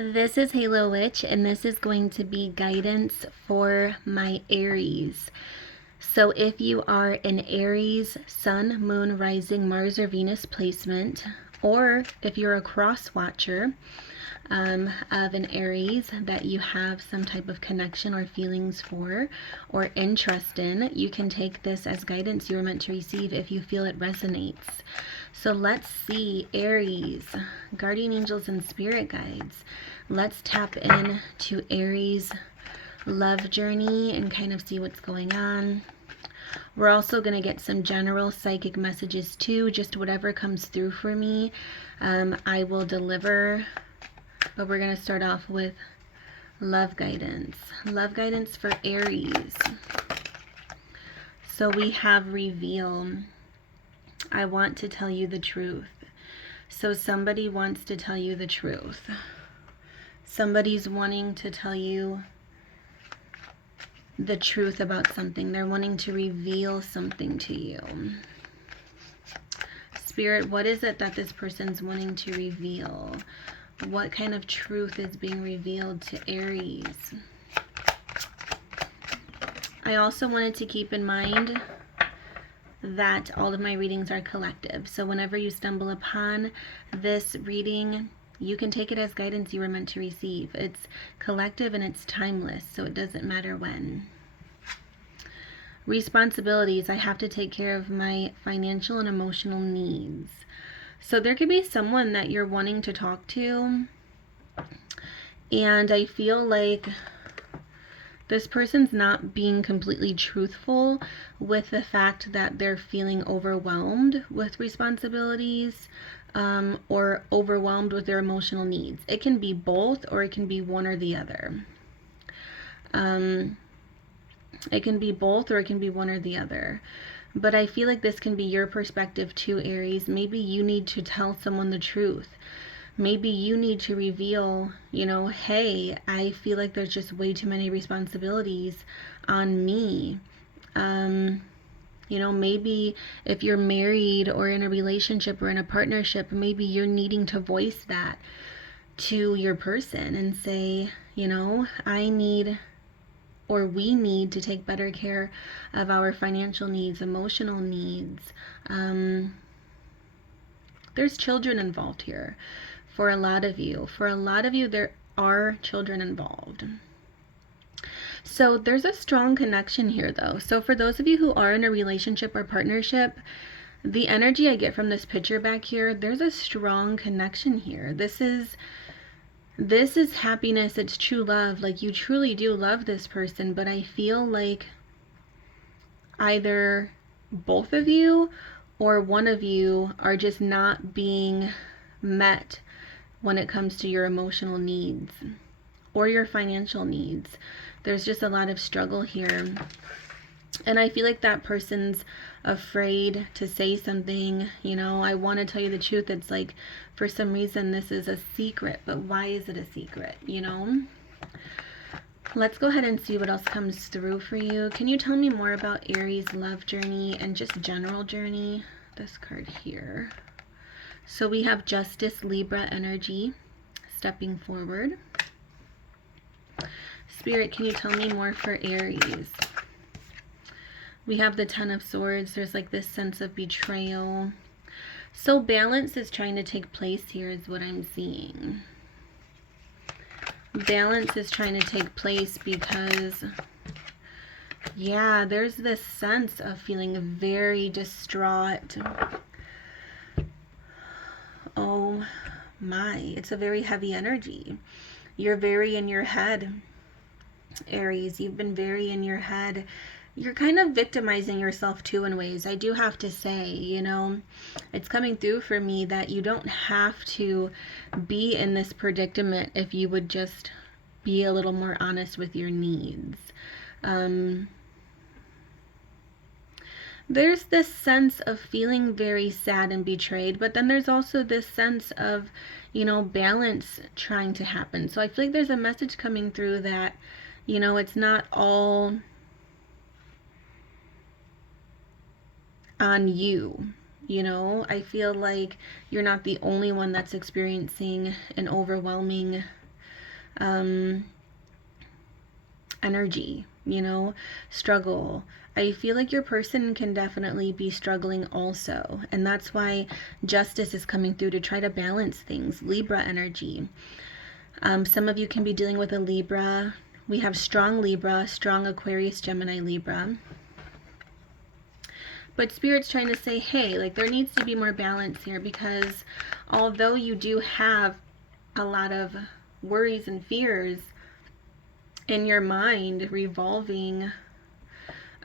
This is Halo Witch, and this is going to be guidance for my Aries. So if you are an Aries, Sun, Moon, Rising, Mars, or Venus placement, or if you're a cross watcher of an Aries that you have some type of connection or feelings for or interest in, you can take this as guidance you are meant to receive if you feel it resonates. So let's see, Aries, guardian angels and spirit guides. Let's tap in to Aries' love journey and kind of see what's going on. We're also going to get some general psychic messages too, just whatever comes through for me, I will deliver. But we're going to start off with love guidance. Love guidance for Aries. So we have reveal. I want to tell you the truth. So somebody wants to tell you the truth. Somebody's wanting to tell you the truth about something. They're wanting to reveal something to you. Spirit, what is it that this person's wanting to reveal? What kind of truth is being revealed to Aries? I also wanted to keep in mind that all of my readings are collective. So whenever you stumble upon this reading, you can take it as guidance you were meant to receive. It's collective and it's timeless, so it doesn't matter when. Responsibilities. I have to take care of my financial and emotional needs. So there could be someone that you're wanting to talk to, and I feel like this person's not being completely truthful with the fact that they're feeling overwhelmed with responsibilities, or overwhelmed with their emotional needs. It can be both, or it can be one or the other. It can be both, or it can be one or the other. But I feel like this can be your perspective too, Aries. Maybe you need to tell someone the truth. Maybe you need to reveal, hey, I feel like there's just way too many responsibilities on me. Maybe if you're married or in a relationship or in a partnership, maybe you're needing to voice that to your person and say, I need, or we need to take better care of our financial needs, emotional needs. There's children involved here for a lot of you. For a lot of you, there are children involved. So there's a strong connection here though. So for those of you who are in a relationship or partnership, the energy I get from this picture back here, there's a strong connection here. This is happiness. It's true love. Like, you truly do love this person, but I feel like either both of you or one of you are just not being met when it comes to your emotional needs or your financial needs. There's just a lot of struggle here. And I feel like that person's afraid to say something. I want to tell you the truth. It's like, for some reason, this is a secret. But why is it a secret, Let's go ahead and see what else comes through for you. Can you tell me more about Aries' love journey and just general journey? This card here. So we have Justice, Libra energy, stepping forward. Spirit, can you tell me more for Aries? We have the Ten of Swords. There's like this sense of betrayal. So balance is trying to take place here is what I'm seeing. Balance is trying to take place because, yeah, there's this sense of feeling very distraught. Oh my, it's a very heavy energy. You're very in your head, Aries. You've been very in your head. You're kind of victimizing yourself too in ways. I do have to say, it's coming through for me that you don't have to be in this predicament if you would just be a little more honest with your needs. There's this sense of feeling very sad and betrayed, but then there's also this sense of, balance trying to happen. So I feel like there's a message coming through that, it's not all on you. I feel like you're not the only one that's experiencing an overwhelming energy, you know, struggle. I feel like your person can definitely be struggling also. And that's why justice is coming through to try to balance things. Libra energy. Some of you can be dealing with a Libra. We have strong Libra, strong Aquarius, Gemini, Libra. But Spirit's trying to say, hey, like there needs to be more balance here, because although you do have a lot of worries and fears in your mind revolving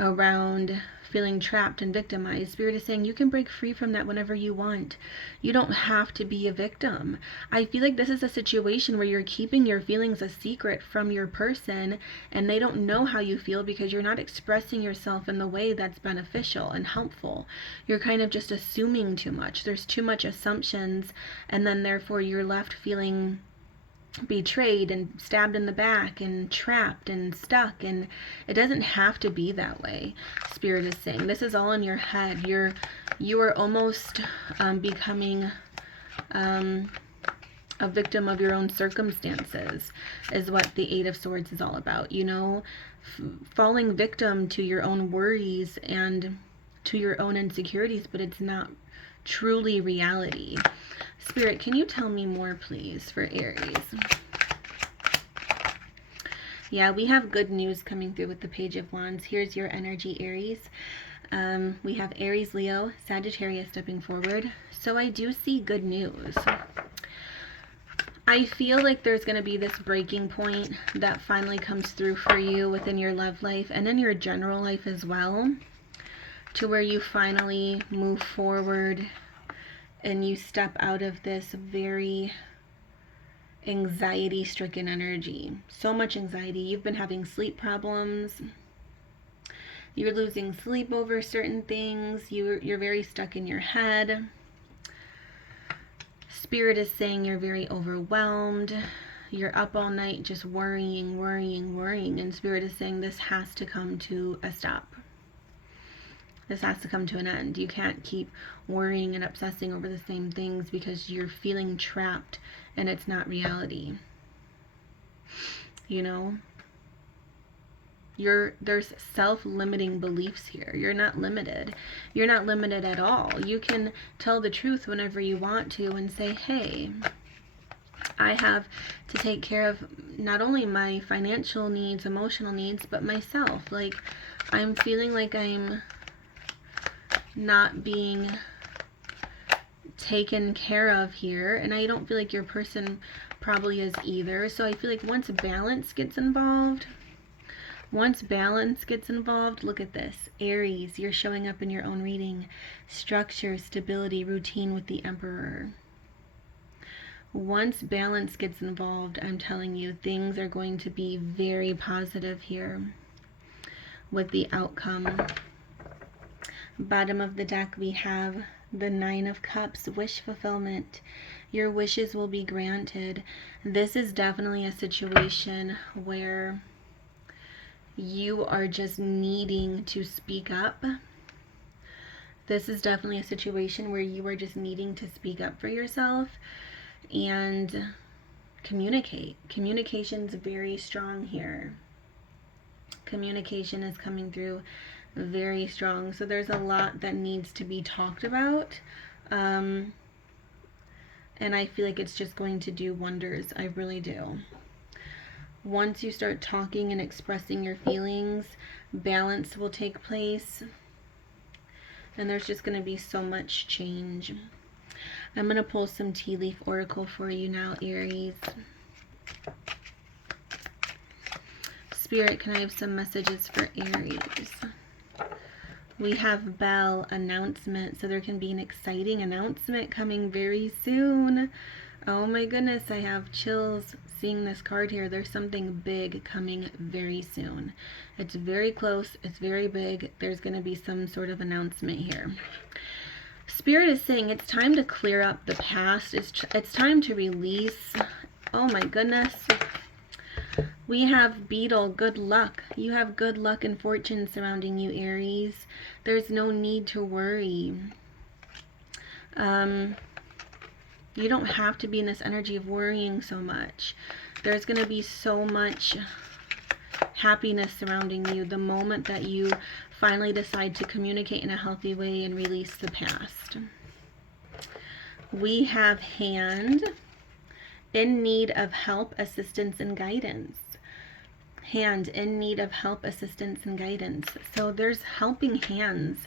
around feeling trapped and victimized, Spirit is saying you can break free from that whenever you want. You don't have to be a victim. I feel like this is a situation where you're keeping your feelings a secret from your person, and they don't know how you feel because you're not expressing yourself in the way that's beneficial and helpful. You're kind of just assuming too much. There's too much assumptions, and then therefore you're left feeling betrayed and stabbed in the back and trapped and stuck, and it doesn't have to be that way. Spirit is saying this is all in your head. You are almost becoming a victim of your own circumstances, is what the Eight of Swords is all about, you know, falling victim to your own worries and to your own insecurities, but it's not truly reality. Spirit, can you tell me more, please, for Aries? Yeah, we have good news coming through with the Page of Wands. Here's your energy, Aries. We have Aries, Leo, Sagittarius stepping forward. So I do see good news. I feel like there's going to be this breaking point that finally comes through for you within your love life and in your general life as well, to where you finally move forward and you step out of this very anxiety-stricken energy. So much anxiety. You've been having sleep problems. You're losing sleep over certain things. You're very stuck in your head. Spirit is saying you're very overwhelmed. You're up all night just worrying. And Spirit is saying this has to come to a stop. This has to come to an end. You can't keep worrying and obsessing over the same things because you're feeling trapped and it's not reality. You know? There's self-limiting beliefs here. You're not limited. You're not limited at all. You can tell the truth whenever you want to and say, hey, I have to take care of not only my financial needs, emotional needs, but myself. Like, I'm feeling like I'm not being taken care of here, and I don't feel like your person probably is either. So I feel like once balance gets involved, look at this, Aries, you're showing up in your own reading, structure, stability, routine with the Emperor. Once balance gets involved, I'm telling you, things are going to be very positive here with the outcome. Bottom of the deck, we have the Nine of Cups, wish fulfillment. Your wishes will be granted. This is definitely a situation where you are just needing to speak up. This is definitely a situation where you are just needing to speak up for yourself and communicate. Communication's very strong here. Communication is coming through very strong. So there's a lot that needs to be talked about. And I feel like it's just going to do wonders. I really do. Once you start talking and expressing your feelings, balance will take place. And there's just going to be so much change. I'm going to pull some tea leaf oracle for you now, Aries. Spirit, can I have some messages for Aries? We have bell, announcement, so there can be an exciting announcement coming very soon. Oh my goodness, I have chills seeing this card here. There's something big coming very soon. It's very close, it's very big. There's going to be some sort of announcement here. Spirit is saying it's time to clear up the past. It's time to release. Oh my goodness. We have beetle, good luck. You have good luck and fortune surrounding you, Aries. There's no need to worry. You don't have to be in this energy of worrying so much. There's going to be so much happiness surrounding you the moment that you finally decide to communicate in a healthy way and release the past. We have Hand, in need of help, assistance, and guidance. Hand, in need of help, assistance, and guidance. So there's helping hands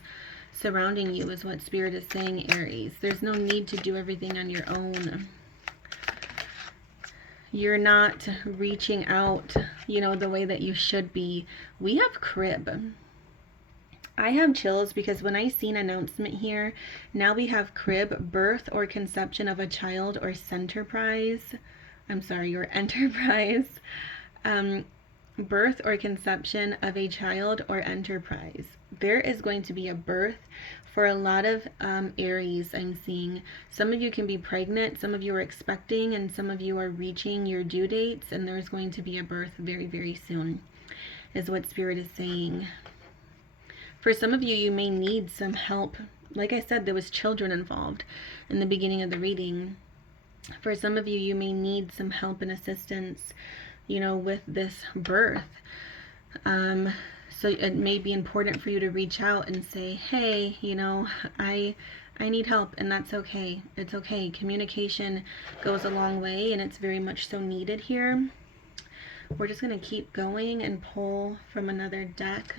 surrounding you is what Spirit is saying, Aries. There's no need to do everything on your own. You're not reaching out, the way that you should be. We have Crib. I have chills because when I see an announcement here, now we have Crib, birth or conception of a child or enterprise. Birth or conception of a child or enterprise. There is going to be a birth for a lot of Aries. I'm seeing some of you can be pregnant, some of you are expecting, and some of you are reaching your due dates, and there's going to be a birth very, very soon, is what Spirit is saying. For some of you, you may need some help. Like I said, there was children involved in the beginning of the reading. For some of you, you may need some help and assistance, with this birth. So it may be important for you to reach out and say, hey, I need help, and that's okay. It's okay. Communication goes a long way, and it's very much so needed here. We're just going to keep going and pull from another deck.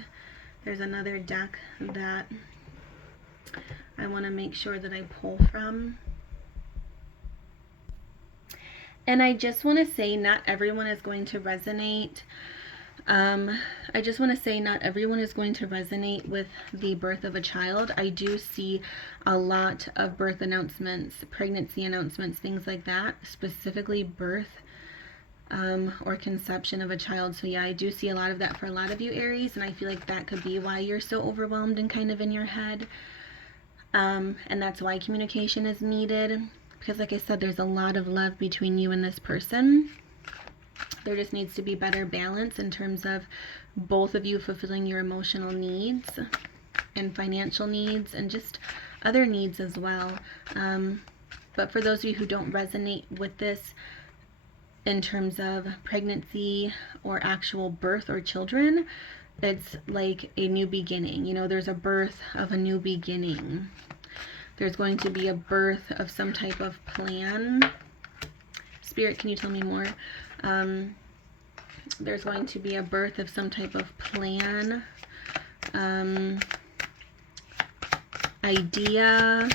There's another deck that I want to make sure that I pull from. And I just want to say not everyone is going to resonate. I just want to say not everyone is going to resonate with the birth of a child. I do see a lot of birth announcements, pregnancy announcements, things like that, specifically birth or conception of a child. So yeah, I do see a lot of that for a lot of you, Aries, and I feel like that could be why you're so overwhelmed and kind of in your head. And that's why communication is needed. Because like I said, there's a lot of love between you and this person. There just needs to be better balance in terms of both of you fulfilling your emotional needs and financial needs and just other needs as well. But for those of you who don't resonate with this in terms of pregnancy or actual birth or children, it's like a new beginning. There's a birth of a new beginning. There's going to be a birth of some type of plan. Spirit, can you tell me more? There's going to be a birth of some type of plan, idea,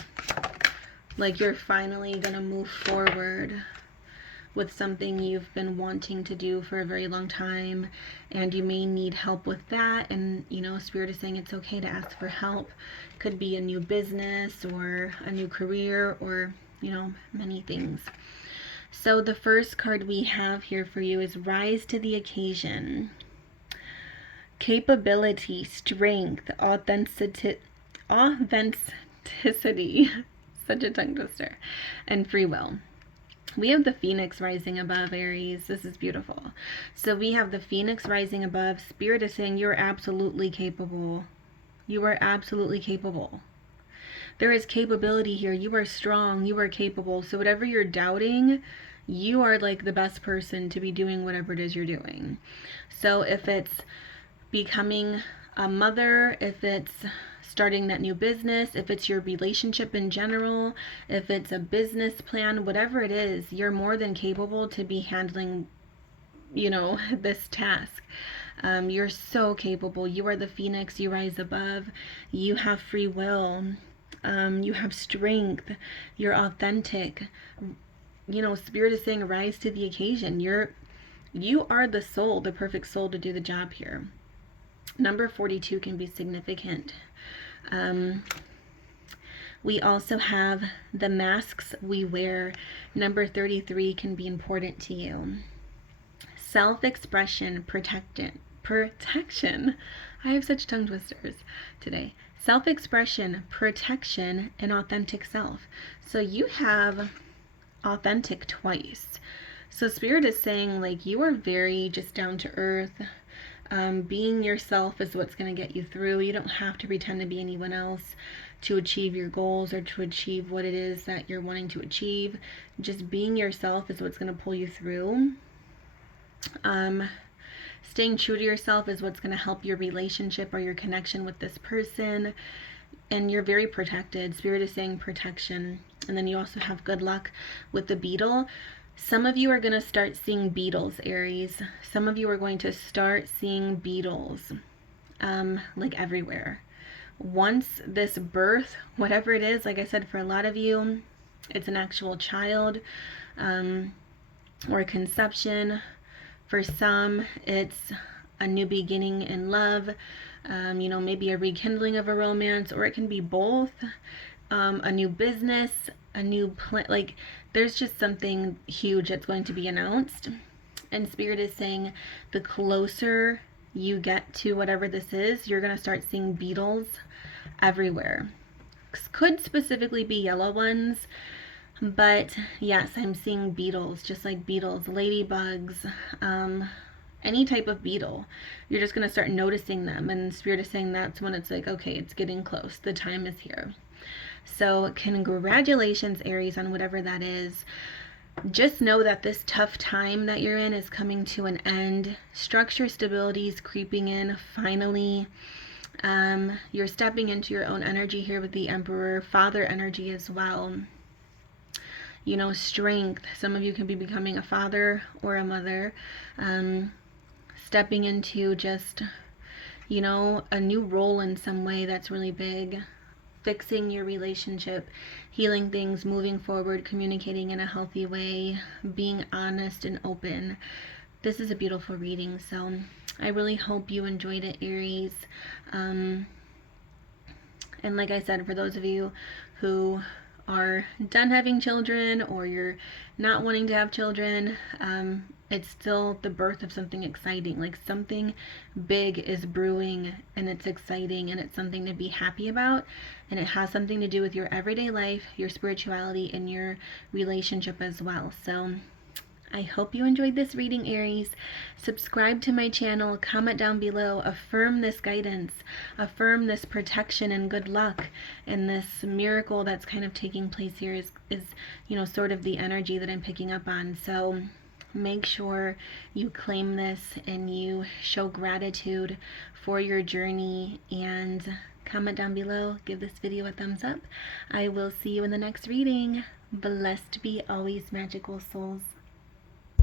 like you're finally going to move forward with something you've been wanting to do for a very long time, and you may need help with that. And Spirit is saying it's okay to ask for help. Could be a new business or a new career or many things. So the first card we have here for you is Rise to the Occasion. Capability, strength, authenticity, such a tongue twister, and free will. We have the Phoenix rising above, Aries. This is beautiful. So we have the Phoenix rising above. Spirit is saying you're absolutely capable. You are absolutely capable. There is capability here. You are strong. You are capable. So whatever you're doubting, you are like the best person to be doing whatever it is you're doing. So if it's becoming a mother, if it's starting that new business, if it's your relationship in general, if it's a business plan, whatever it is, you're more than capable to be handling, this task. You're so capable. You are the Phoenix. You rise above. You have free will. You have strength. You're authentic. Spirit is saying rise to the occasion. You are the soul, the perfect soul to do the job here. Number 42 can be significant. We also have the masks we wear. Number 33 can be important to you. Self-expression, protection. I have such tongue twisters today. Self-expression, protection, and authentic self. So you have authentic twice. So Spirit is saying you are very just down to earth. Being yourself is what's going to get you through. You don't have to pretend to be anyone else. to achieve your goals or to achieve what it is that you're wanting to achieve. Just being yourself is what's going to pull you through. Staying true to yourself is what's going to help your relationship or your connection with this person. And you're very protected. Spirit is saying protection. And then you also have good luck with the beetle. Some of you are going to start seeing beetles, Aries. Some of you are going to start seeing beetles, like everywhere. Once this birth, whatever it is, like I said, for a lot of you, it's an actual child, or conception. For some, it's a new beginning in love, maybe a rekindling of a romance, or it can be both. A new business, a new plan. Like, there's just something huge that's going to be announced. And Spirit is saying the closer you get to whatever this is, you're going to start seeing beetles everywhere. Could specifically be yellow ones, but yes, I'm seeing beetles, just like beetles, ladybugs, any type of beetle. You're just going to start noticing them, and Spirit is saying that's when it's like, okay, it's getting close. The time is here. So congratulations, Aries, on whatever that is. Just know that this tough time that you're in is coming to an end. Structure stability is creeping in finally. You're stepping into your own energy here with the Emperor, father energy as well. Strength. Some of you can be becoming a father or a mother. Stepping into just, a new role in some way that's really big. Fixing your relationship, healing things, moving forward, communicating in a healthy way, being honest and open. This is a beautiful reading, so I really hope you enjoyed it, Aries. And like I said, for those of you who are done having children or you're not wanting to have children, it's still the birth of something exciting. Like, something big is brewing, and it's exciting, and it's something to be happy about, and it has something to do with your everyday life, your spirituality, and your relationship as well. So I hope you enjoyed this reading, Aries. Subscribe to my channel, comment down below, affirm this guidance, affirm this protection and good luck, and this miracle that's kind of taking place here is sort of the energy that I'm picking up on. So make sure you claim this and you show gratitude for your journey, and comment down below, give this video a thumbs up. I will see you in the next reading. Blessed be always, magical souls.